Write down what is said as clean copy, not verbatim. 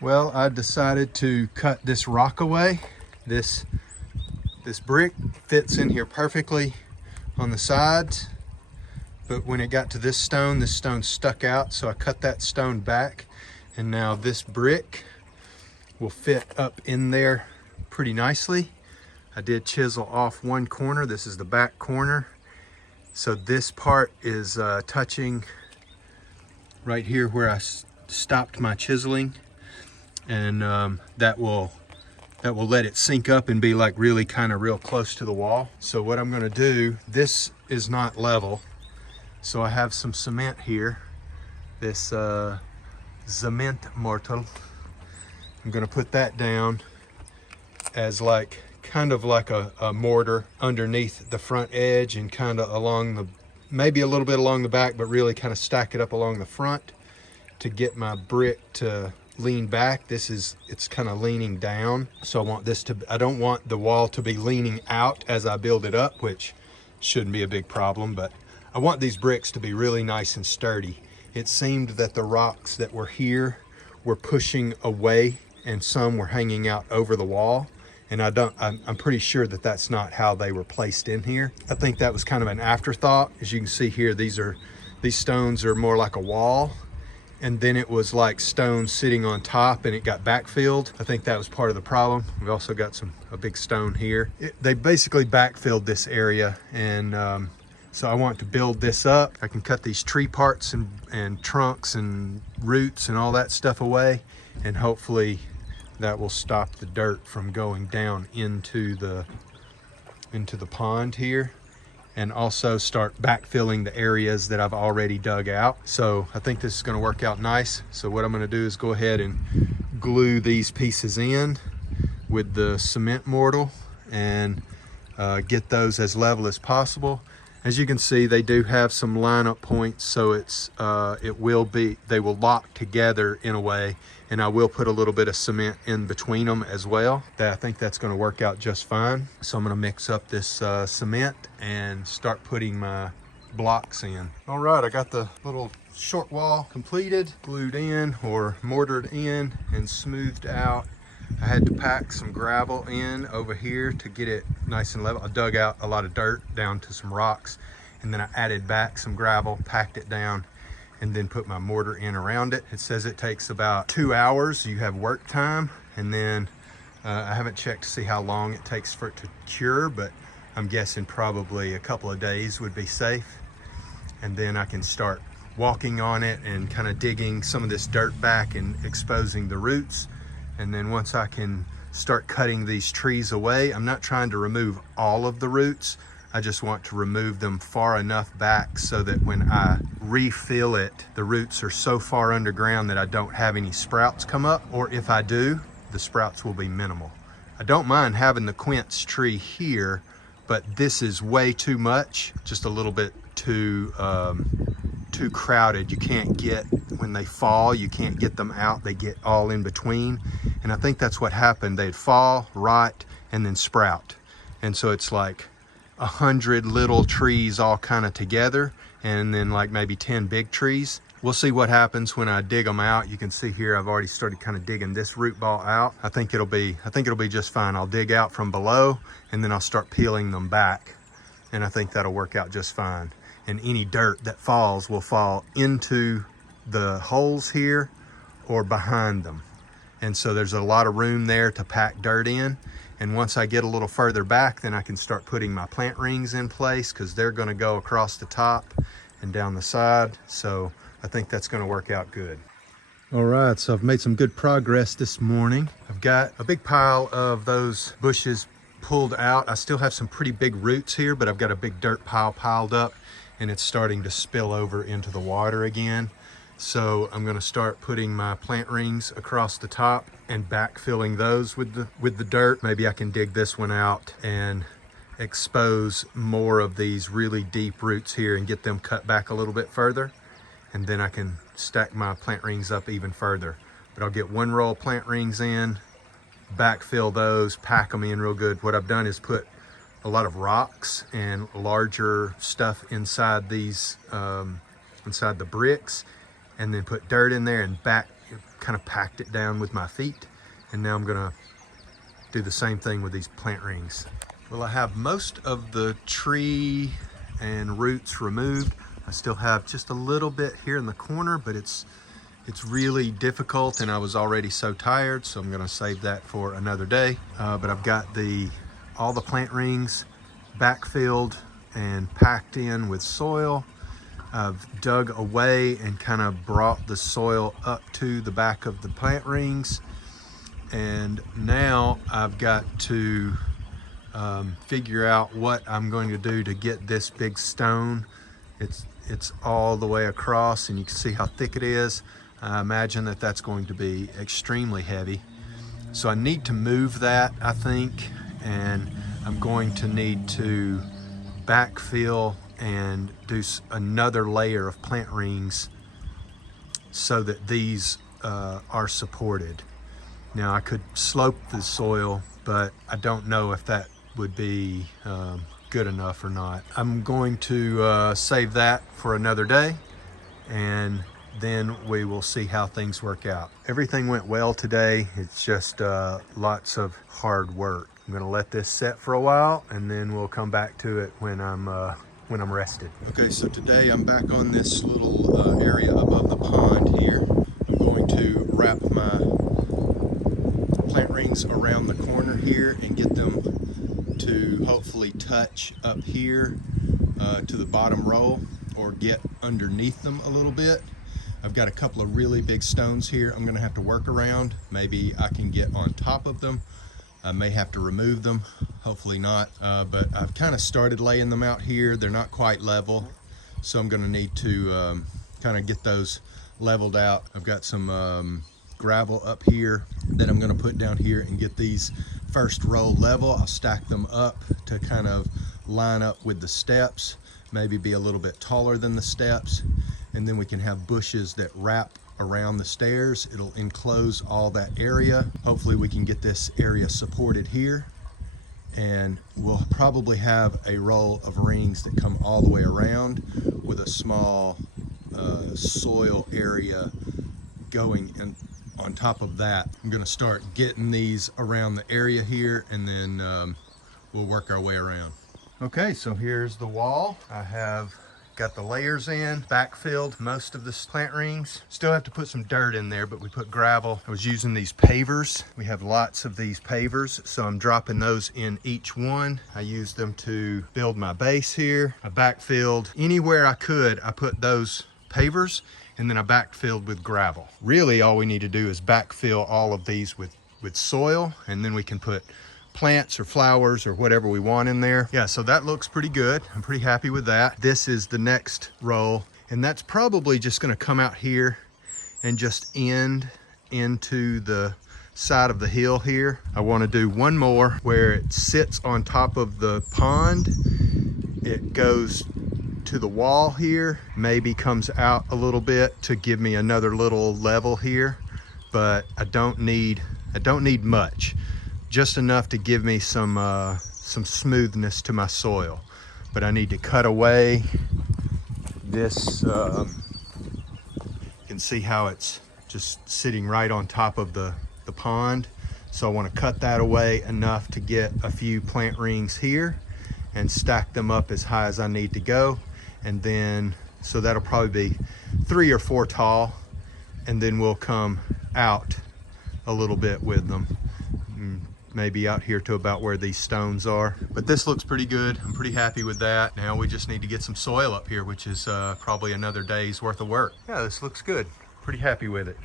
Well, I decided to cut this rock away. This brick fits in here perfectly on the sides, but when it got to this stone stuck out, so I cut that stone back, and now this brick will fit up in there pretty nicely. I did chisel off one corner. This is the back corner. So this part is touching right here where I stopped my chiseling, and that will let it sink up and be like really kind of real close to the wall. So what I'm gonna do, this is not level, so I have some cement here, this cement mortar. I'm gonna put that down as like kind of like a mortar underneath the front edge, and kind of along the, maybe a little bit along the back, but really kind of stack it up along the front to get my brick to lean back. It's kind of leaning down, so I want this to, I don't want the wall to be leaning out as I build it up, which shouldn't be a big problem, but I want these bricks to be really nice and sturdy. It seemed that the rocks that were here were pushing away and some were hanging out over the wall, and I'm pretty sure that that's not how they were placed in here. I think that was kind of an afterthought. As you can see here, these stones are more like a wall, and then it was like stone sitting on top and it got backfilled. I think that was part of the problem. We've also got a big stone here. They basically backfilled this area, and so I want to build this up. I can cut these tree parts and trunks and roots and all that stuff away, and hopefully that will stop the dirt from going down into the pond here, and also start backfilling the areas that I've already dug out. So I think this is going to work out nice. So what I'm going to do is go ahead and glue these pieces in with the cement mortar and get those as level as possible. As you can see, they do have some lineup points, so they will lock together in a way, and I will put a little bit of cement in between them as well. I think that's going to work out just fine. So I'm going to mix up this cement and start putting my blocks in. All right, I got the little short wall completed, glued in or mortared in and smoothed out. I had to pack some gravel in over here to get it nice and level. I dug out a lot of dirt down to some rocks, and then I added back some gravel, packed it down, and then put my mortar in around it. It says it takes about 2 hours. You have work time, and then I haven't checked to see how long it takes for it to cure, but I'm guessing probably a couple of days would be safe. And then I can start walking on it and kind of digging some of this dirt back and exposing the roots. And then once I can start cutting these trees away, I'm not trying to remove all of the roots. I just want to remove them far enough back so that when I refill it, the roots are so far underground that I don't have any sprouts come up, or if I do, the sprouts will be minimal. I don't mind having the quince tree here, but this is way too much, just a little bit too crowded. You can't get, when they fall, you can't get them out. They get all in between. And I think that's what happened. They'd fall, rot, and then sprout. And so it's like 100 little trees all kind of together, and then like maybe 10 big trees. We'll see what happens when I dig them out. You can see here I've already started kind of digging this root ball out. I think it'll be just fine. I'll dig out from below, and then I'll start peeling them back, and I think that'll work out just fine. And any dirt that falls will fall into the holes here or behind them. And so there's a lot of room there to pack dirt in. And once I get a little further back, then I can start putting my plant rings in place, because they're going to go across the top and down the side. So I think that's going to work out good. All right, so I've made some good progress this morning. I've got a big pile of those bushes pulled out. I still have some pretty big roots here, but I've got a big dirt pile piled up, and it's starting to spill over into the water again. So I'm going to start putting my plant rings across the top and backfilling those with the dirt. Maybe I can dig this one out and expose more of these really deep roots here and get them cut back a little bit further. And then I can stack my plant rings up even further. But I'll get one row of plant rings in, backfill those, pack them in real good. What I've done is put a lot of rocks and larger stuff inside these, inside the bricks, and then put dirt in there and kind of packed it down with my feet. And now I'm gonna do the same thing with these plant rings. Well, I have most of the tree and roots removed. I still have just a little bit here in the corner, but it's really difficult and I was already so tired, so I'm gonna save that for another day. But I've got all the plant rings backfilled and packed in with soil. I've dug away and kind of brought the soil up to the back of the plant rings. And now I've got to figure out what I'm going to do to get this big stone. It's all the way across and you can see how thick it is. I imagine that that's going to be extremely heavy. So I need to move that, I think, and I'm going to need to backfill and do another layer of plant rings so that these are supported. Now I could slope the soil, but I don't know if that would be good enough or not. I'm going to save that for another day, and then we will see how things work out. Everything went well today. It's just lots of hard work. I'm gonna let this set for a while and then we'll come back to it when I'm rested. Okay, so today I'm back on this little area above the pond here. I'm going to wrap my plant rings around the corner here and get them to hopefully touch up here to the bottom roll or get underneath them a little bit. I've got a couple of really big stones here I'm gonna have to work around. Maybe I can get on top of them. I may have to remove them, hopefully not. But I've kind of started laying them out here. They're not quite level, so I'm gonna need to kind of get those leveled out. I've got some gravel up here that I'm gonna put down here and get these first row level. I'll stack them up to kind of line up with the steps, maybe be a little bit taller than the steps. And then we can have bushes that wrap around the stairs. It'll enclose all that area. Hopefully we can get this area supported here, and we'll probably have a row of rings that come all the way around with a small soil area going in on top of that. I'm gonna start getting these around the area here, and then we'll work our way around. Okay, so here's the wall. I have got the layers in, backfilled most of the plant rings. Still have to put some dirt in there, but we put gravel. I was using these pavers. We have lots of these pavers, so I'm dropping those in each one. I used them to build my base here. I backfilled anywhere I could. I put those pavers, and then I backfilled with gravel. Really, all we need to do is backfill all of these with soil, and then we can put plants or flowers or whatever we want in there. Yeah, so that looks pretty good. I'm pretty happy with that. This is the next row, and that's probably just gonna come out here and just end into the side of the hill here. I wanna do one more where it sits on top of the pond. It goes to the wall here, maybe comes out a little bit to give me another little level here, but I don't need much. Just enough to give me some smoothness to my soil. But I need to cut away this, you can see how it's just sitting right on top of the pond. So I want to cut that away enough to get a few plant rings here and stack them up as high as I need to go. And then, so that'll probably be 3 or 4 tall, and then we'll come out a little bit with them. Maybe out here to about where these stones are. But this looks pretty good. I'm pretty happy with that. Now we just need to get some soil up here, which is probably another day's worth of work. Yeah, this looks good. Pretty happy with it.